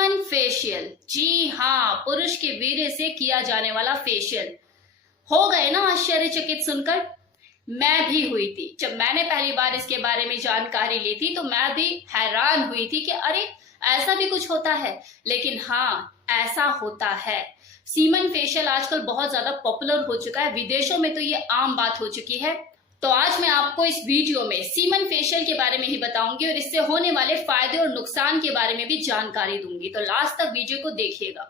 Semen facial, जी हाँ, पुरुष के वीर्य से किया जाने वाला फेशियल। हो गए ना आश्चर्यचकित सुनकर? मैं भी हुई थी। जब मैंने पहली बार इसके बारे में जानकारी ली थी तो मैं भी हैरान हुई थी कि अरे ऐसा भी कुछ होता है। लेकिन हाँ, ऐसा होता है। सीमन फेशियल आजकल बहुत ज्यादा पॉपुलर हो चुका है, विदेशों में तो ये आम बात हो चुकी है। तो आज मैं आपको इस वीडियो में सीमन फेशियल के बारे में ही बताऊंगी और इससे होने वाले फायदे और नुकसान के बारे में भी जानकारी दूंगी। तो लास्ट तक वीडियो को देखिएगा।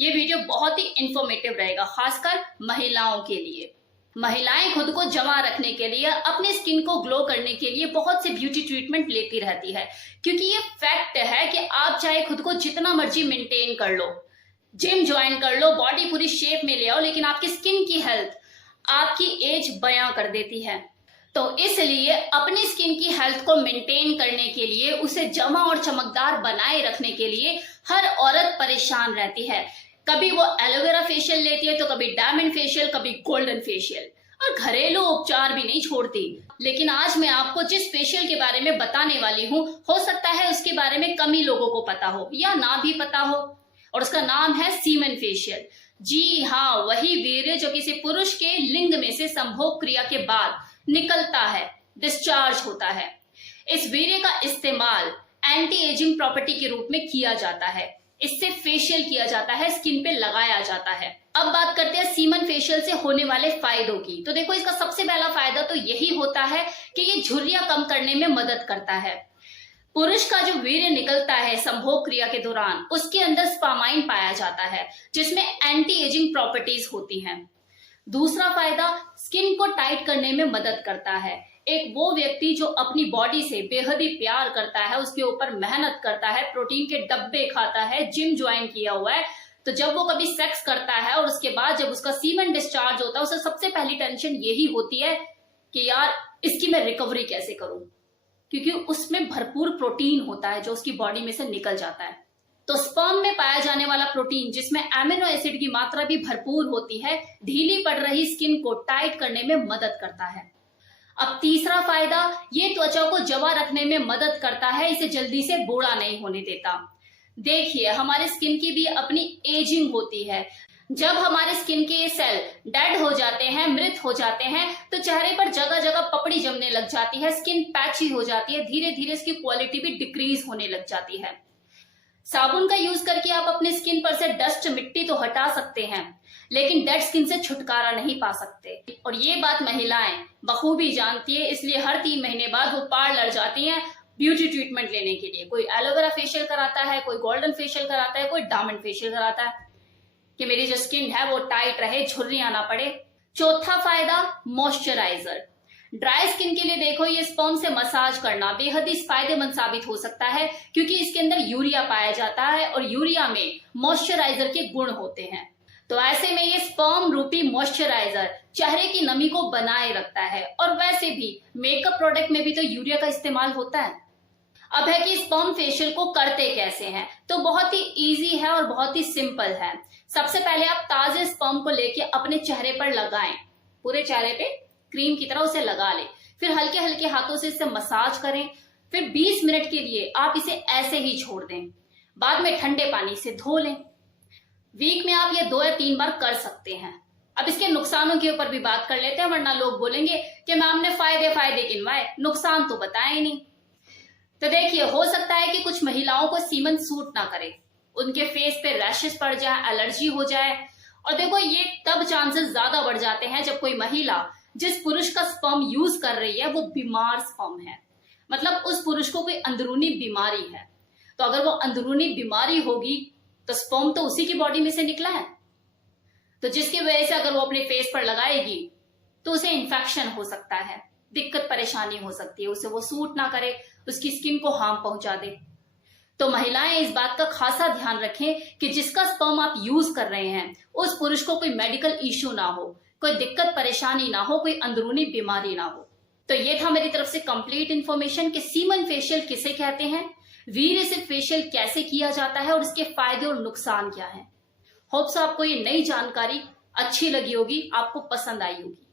ये वीडियो बहुत ही इंफॉर्मेटिव रहेगा, खासकर महिलाओं के लिए। महिलाएं खुद को जमा रखने के लिए, अपने स्किन को ग्लो करने के लिए बहुत से ब्यूटी ट्रीटमेंट लेती रहती है, क्योंकि ये फैक्ट है कि आप चाहे खुद को जितना मर्जी मेंटेन कर लो, जिम ज्वाइन कर लो, बॉडी पूरी शेप में ले आओ, लेकिन आपकी स्किन की हेल्थ आपकी एज बयां कर देती है। तो इसलिए अपनी स्किन की हेल्थ को मेंटेन करने के लिए, उसे जमा और चमकदार बनाए रखने के लिए हर औरत परेशान रहती है। कभी वो एलोवेरा फेशियल लेती है, तो कभी डायमंड फेशियल, कभी गोल्डन फेशियल, और घरेलू उपचार भी नहीं छोड़ती। लेकिन आज मैं आपको जिस फेशियल के बारे में बताने वाली हूँ, हो सकता है उसके बारे में कम ही लोगों को पता हो या ना भी पता हो, और उसका नाम है सीमन फेशियल। जी हाँ, वही वीर्य जो किसी पुरुष के लिंग में से संभोग क्रिया के बाद निकलता है, डिस्चार्ज होता है। इस वीर्य का इस्तेमाल एंटी एजिंग प्रॉपर्टी के रूप में किया जाता है। इससे फेशियल किया जाता है, स्किन पे लगाया जाता है। अब बात करते हैं सीमन फेशियल से होने वाले फायदों की। तो देखो, इसका सबसे पहला फायदा तो यही होता है कि ये झुर्रियां कम करने में मदद करता है। पुरुष का जो वीर्य निकलता है संभोग क्रिया के दौरान, उसके अंदर स्पर्माइन पाया जाता है, जिसमें एंटी एजिंग प्रॉपर्टीज होती हैं। दूसरा फायदा, स्किन को टाइट करने में मदद करता है। एक वो व्यक्ति जो अपनी बॉडी से बेहद ही प्यार करता है, उसके ऊपर मेहनत करता है, प्रोटीन के डब्बे खाता है, जिम ज्वाइन किया हुआ है, तो जब वो कभी सेक्स करता है और उसके बाद जब उसका सीमन डिस्चार्ज होता है, उसे सबसे पहली टेंशन यही होती है कि यार इसकी मैं रिकवरी कैसे करूं, क्योंकि उसमें भरपूर प्रोटीन होता है जो उसकी बॉडी में से निकल जाता है। तो स्पर्म में पाया जाने वाला प्रोटीन, जिसमें एमिनो एसिड की मात्रा भी भरपूर होती है, ढीली पड़ रही स्किन को टाइट करने में मदद करता है। अब तीसरा फायदा, ये त्वचा को जमा रखने में मदद करता है, इसे जल्दी से बूढ़ा नहीं होने देता। देखिए, हमारे स्किन की भी अपनी एजिंग होती है। जब हमारे स्किन के ये सेल डेड हो जाते हैं, मृत हो जाते हैं, तो चेहरे पर जगह जगह पपड़ी जमने लग जाती है, स्किन पैची हो जाती है, धीरे धीरे इसकी क्वालिटी भी डिक्रीज होने लग जाती है। साबुन का यूज करके आप अपने स्किन पर से डस्ट, मिट्टी तो हटा सकते हैं, लेकिन डेड स्किन से छुटकारा नहीं पा सकते। और ये बात महिलाएं बखूबी जानती है, इसलिए हर 3 महीने बाद वो पार्लर जाती हैं ब्यूटी ट्रीटमेंट लेने के लिए। कोई एलोवेरा फेशियल कराता है, कोई गोल्डन फेशियल कराता है, कोई डायमंड फेशियल कराता है, कि मेरी जो स्किन है वो टाइट रहे, झुर्रियां ना पड़े। चौथा फायदा, मॉइस्चराइजर। ड्राई स्किन के लिए देखो, ये स्पर्म से मसाज करना बेहद ही फायदेमंद साबित हो सकता है, क्योंकि इसके अंदर यूरिया पाया जाता है और यूरिया में मॉइस्चराइजर के गुण होते हैं। तो ऐसे में ये स्पर्म रूपी मॉइस्चराइजर चेहरे की नमी को बनाए रखता है। और वैसे भी मेकअप प्रोडक्ट में भी तो यूरिया का इस्तेमाल होता है। अब है कि स्पर्म फेशियल को करते कैसे हैं, तो बहुत ही इजी है और बहुत ही सिंपल है। सबसे पहले आप ताजे स्पर्म को लेके अपने चेहरे पर लगाएं, पूरे चेहरे पे क्रीम की तरह उसे लगा लें, फिर हल्के हल्के हाथों से इसे मसाज करें, फिर 20 मिनट के लिए आप इसे ऐसे ही छोड़ दें, बाद में ठंडे पानी से धो लें। वीक में आप ये 2 या 3 बार कर सकते हैं। अब इसके नुकसानों के ऊपर भी बात कर लेते हैं, वरना लोग बोलेंगे कि मैम ने फायदे गिनवाए, नुकसान तो बताए नहीं। तो देखिए, हो सकता है कि कुछ महिलाओं को सीमन सूट ना करे, उनके फेस पे रैशेस पड़ जाए, एलर्जी हो जाए। और देखो, ये तब चांसेस ज्यादा बढ़ जाते हैं जब कोई महिला जिस पुरुष का स्पर्म यूज कर रही है वो बीमार स्पर्म है, मतलब उस पुरुष को कोई अंदरूनी बीमारी है। तो अगर वो अंदरूनी बीमारी होगी तो स्पर्म तो उसी की बॉडी में से निकला है, तो जिसकी वजह से अगर वो अपने फेस पर लगाएगी तो उसे इन्फेक्शन हो सकता है, दिक्कत परेशानी हो सकती है, उसे वो सूट ना करे, उसकी स्किन को हार्म पहुंचा दे। तो महिलाएं इस बात का खासा ध्यान रखें कि जिसका स्पर्म आप यूज कर रहे हैं उस पुरुष को कोई मेडिकल इश्यू ना हो, कोई दिक्कत परेशानी ना हो, कोई अंदरूनी बीमारी ना हो। तो ये था मेरी तरफ से कंप्लीट इन्फॉर्मेशन कि सीमन फेशियल किसे कहते हैं, वीर्य से फेशियल कैसे किया जाता है और इसके फायदे और नुकसान क्या है। होप्स आपको ये नई जानकारी अच्छी लगी होगी, आपको पसंद आई होगी।